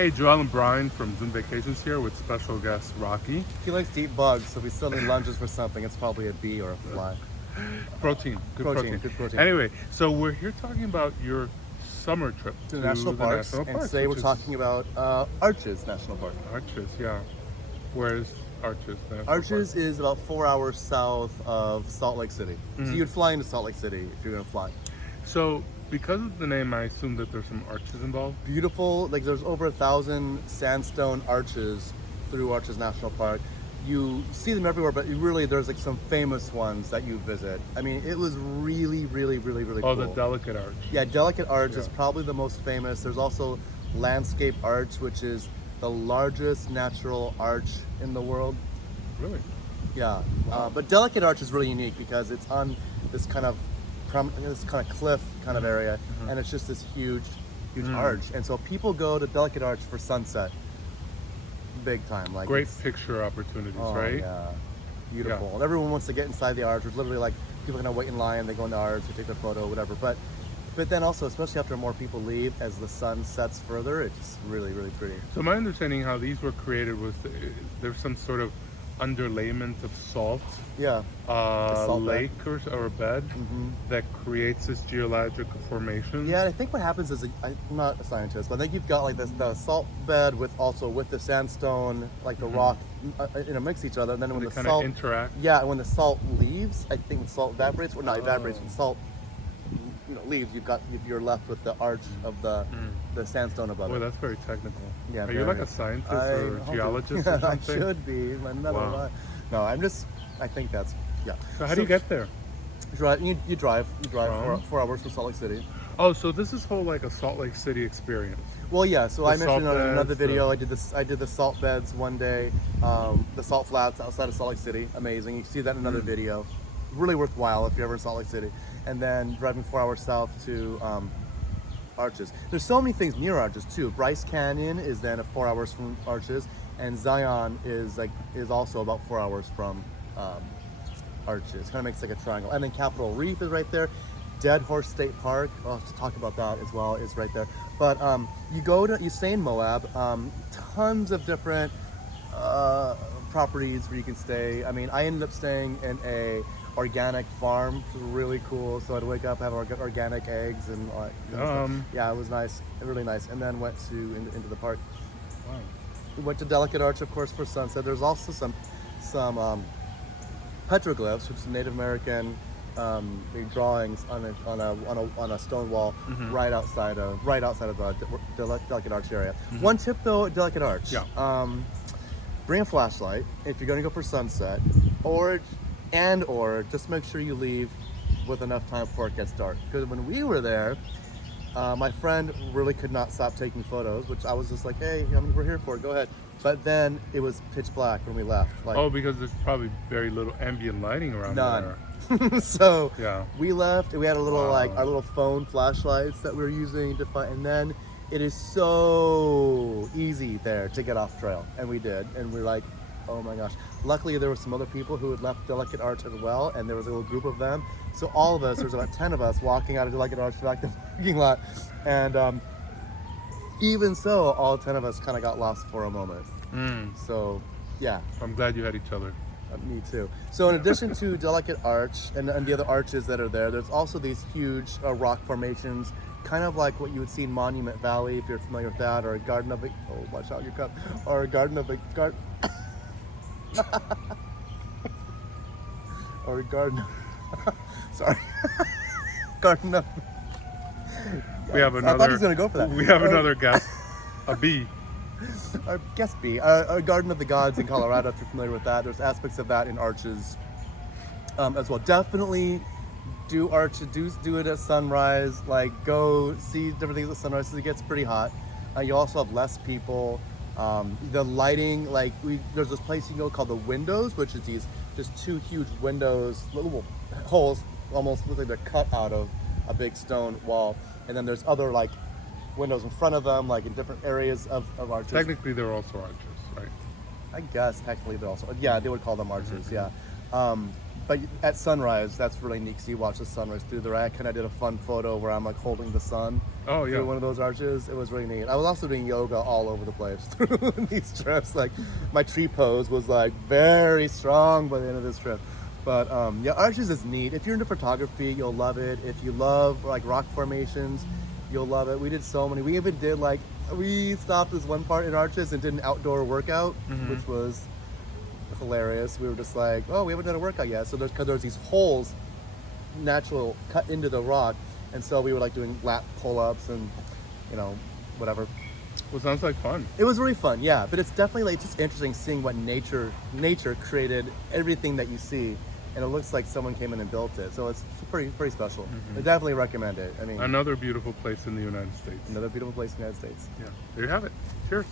Hey, Joel and Bryan from Zoom Vacations here with special guest Rocky. He likes to eat bugs, so if he's suddenly lunges for something, it's probably a bee or a fly. Protein, good protein. Good protein. Anyway, so we're here talking about your summer trip To the national parks, and today we're which is talking about Arches National Park. Arches, yeah. Where's Arches National Arches Park? is about 4 hours south of Salt Lake City. So you'd fly into Salt Lake City if you're gonna fly. So, because of the name, I assume that there's some arches involved. Beautiful, like there's over 1,000 sandstone arches through Arches National Park. You see them everywhere, but there's like some famous ones that you visit. I mean, it was really cool. Oh, the Delicate Arch. Yeah, Delicate Arch is Yeah. probably the most famous. There's also Landscape Arch, which is the largest natural arch in the world. Really? Yeah, but Delicate Arch is really unique because it's on this kind of cliff kind of area, and it's just this huge arch. And so people go to Delicate Arch for sunset, big time. Like Great picture opportunities, oh, right? Yeah, beautiful. And everyone wants to get inside the arch. There's literally like people kind of wait in line. They go in the arch, they take their photo, whatever. But then also, especially after more people leave, as the sun sets further, it's really pretty. So my understanding how these were created was there's some sort of underlayment of salt, Yeah, salt bed. lake or a bed that creates this geologic formation. Yeah, I think what happens is, I'm not a scientist, but I think you've got like the salt bed with the sandstone, like the rock, mix each other, and then when the kind salt of interact. Yeah, and when the salt leaves, I think the salt evaporates. Well, not evaporates. When salt, leaves, you're left with the arch of the sandstone above Boy, it. that's very technical. Yeah, Are you like a scientist or a geologist or I something? should be. Wow. No, I think that's, yeah. So how do you get there? You drive From? 4 hours from Salt Lake City. Oh, so this is whole like a Salt Lake City experience. Well, yeah. So I mentioned salt in another beds, video, I did the salt beds one day, the salt flats outside of Salt Lake City. Amazing. You can see that in another video. Really worthwhile if you're ever in Salt Lake City. And then driving 4 hours south to Arches. There's so many things near Arches too. Bryce Canyon is then 4 hours from Arches, and Zion is also about 4 hours from Arches. Kind of makes like a triangle. And then Capitol Reef is right there. Dead Horse State Park, I'll have to talk about that as well, is right there. But you stay in Moab, tons of different properties where you can stay. I mean, I ended up staying in a organic farm, which was really cool. So I'd wake up, have organic eggs and all that kind of stuff. Yeah, it was nice, really nice. And then went into the park. Wow. We went to Delicate Arch, of course, for sunset. There's also some petroglyphs, which is Native American drawings on a stone wall right outside of the Delicate Arch area. One tip though at Delicate Arch: bring a flashlight if you're going to go for sunset, or just make sure you leave with enough time before it gets dark. Because when we were there, my friend really could not stop taking photos, which I was just like, hey, we're here for it, go ahead. But then it was pitch black when we left. Because there's probably very little ambient lighting around there. None. So Yeah. we left, and we had a little our little phone flashlights that we were using to find, and then it is so easy there to get off trail, and we did, and we're like, oh my gosh. Luckily, there were some other people who had left Delicate Arch as well, and there was a little group of them. So all of us, there's about 10 of us walking out of Delicate Arch back to the parking lot. And even so, all 10 of us kind of got lost for a moment. So, yeah. I'm glad you had each other. Me too. So in addition to Delicate Arch and the other arches that are there, there's also these huge rock formations, kind of like what you would see in Monument Valley, if you're familiar with that, or a Garden of watch out your cup, or a Garden of or a garden. Sorry, garden of. We have another. I thought he was gonna go for that. We have another guest, a bee. Our guest bee, a Garden of the Gods in Colorado. If you're familiar with that, there's aspects of that in Arches as well. Definitely do it at sunrise. Like go see different things at sunrise because it gets pretty hot. You also have less people. The lighting, there's this place you can go called the Windows, which is these just two huge windows, little holes, almost look like they're cut out of a big stone wall. And then there's other windows in front of them, like in different areas of Arches. Technically, they're also arches, right? I guess technically they're also, they would call them arches, yeah. But at sunrise, that's really neat. 'Cause you watch the sunrise through there. I kind of did a fun photo where I'm like holding the sun Oh yeah. through one of those arches. It was really neat. I was also doing yoga all over the place through these trips. Like my tree pose was like very strong by the end of this trip. But yeah, arches is neat. If you're into photography, you'll love it. If you love like rock formations, you'll love it. We did so many. We even did like, we stopped this one part in arches and did an outdoor workout, which was hilarious. We were just like, oh, we haven't done a workout yet. So because there's these holes, natural cut into the rock, and so we were like doing lap pull-ups and whatever. Well, sounds like fun. It was really fun, yeah. But it's definitely like just interesting seeing what nature created everything that you see, and it looks like someone came in and built it. So it's pretty special. I definitely recommend it. I mean, Another beautiful place in the United States. another beautiful place in the United States. Yeah. There you have it. Cheers.